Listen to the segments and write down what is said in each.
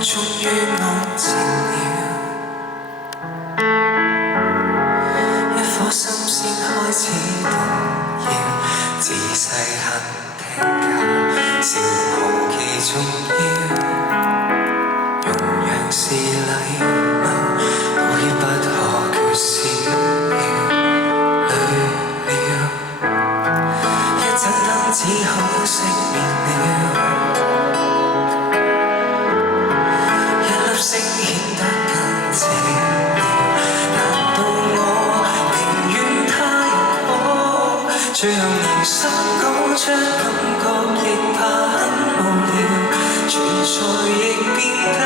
終於安靜了，一顆心先開始動搖，仔細肯聽夠，笑無其重要，容讓是禮貌，抱歉不可缺少累了，一盞燈只好熄滅了。星顯得更寂寥，難道我寧願他人可？最後連想講出感覺亦怕很無聊，存在亦變得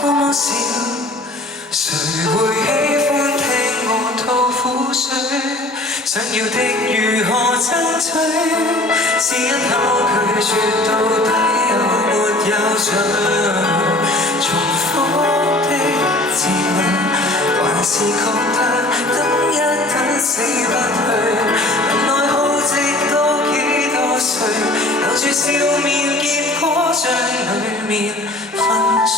多麼少。誰會喜歡聽我吐苦水？想要的如何爭取？是一口拒絕到底有沒有獎？重複的自問，還是覺得等一等死不去。能耐耗直到幾多歲？留住笑面，結果將裡面粉碎。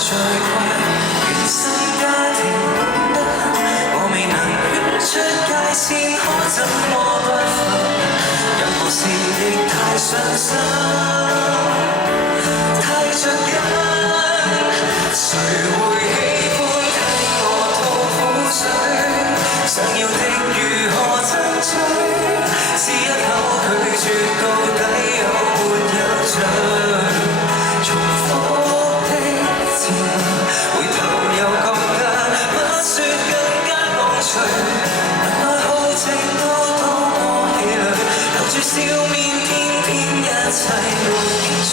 再怪原生家庭悶得很，我未能圈出界線，可怎麼不分？任何事亦太傷心，太着緊。誰會喜歡聽我吐苦水？想要的如何爭取？是一口拒絕到底有沒有獎？重複回頭又覺得不說更加乾脆，能耐耗直到多麼氣餒，留住笑面，偏偏一切沒興趣，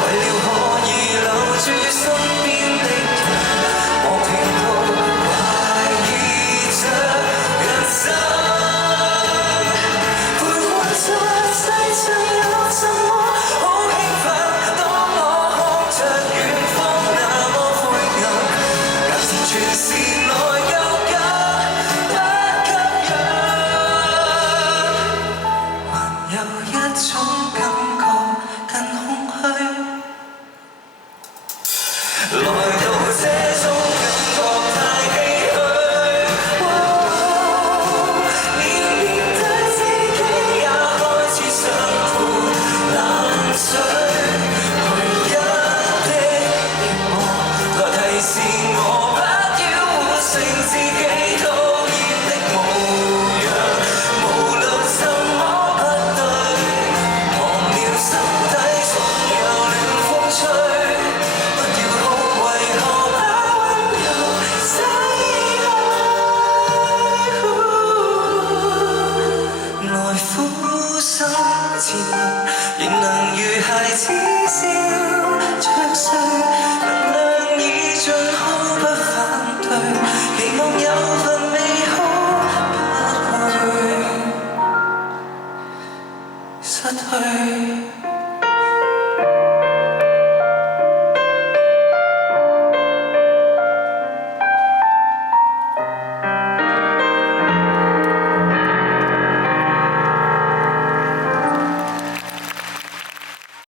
為了可以留住身邊的人，我拼到懷疑着人生，徘徊在世上有什麼好興奮？當我看着遠方那麼灰暗，假設全是內疚感不吸引，還有一種感覺更空虛，來到這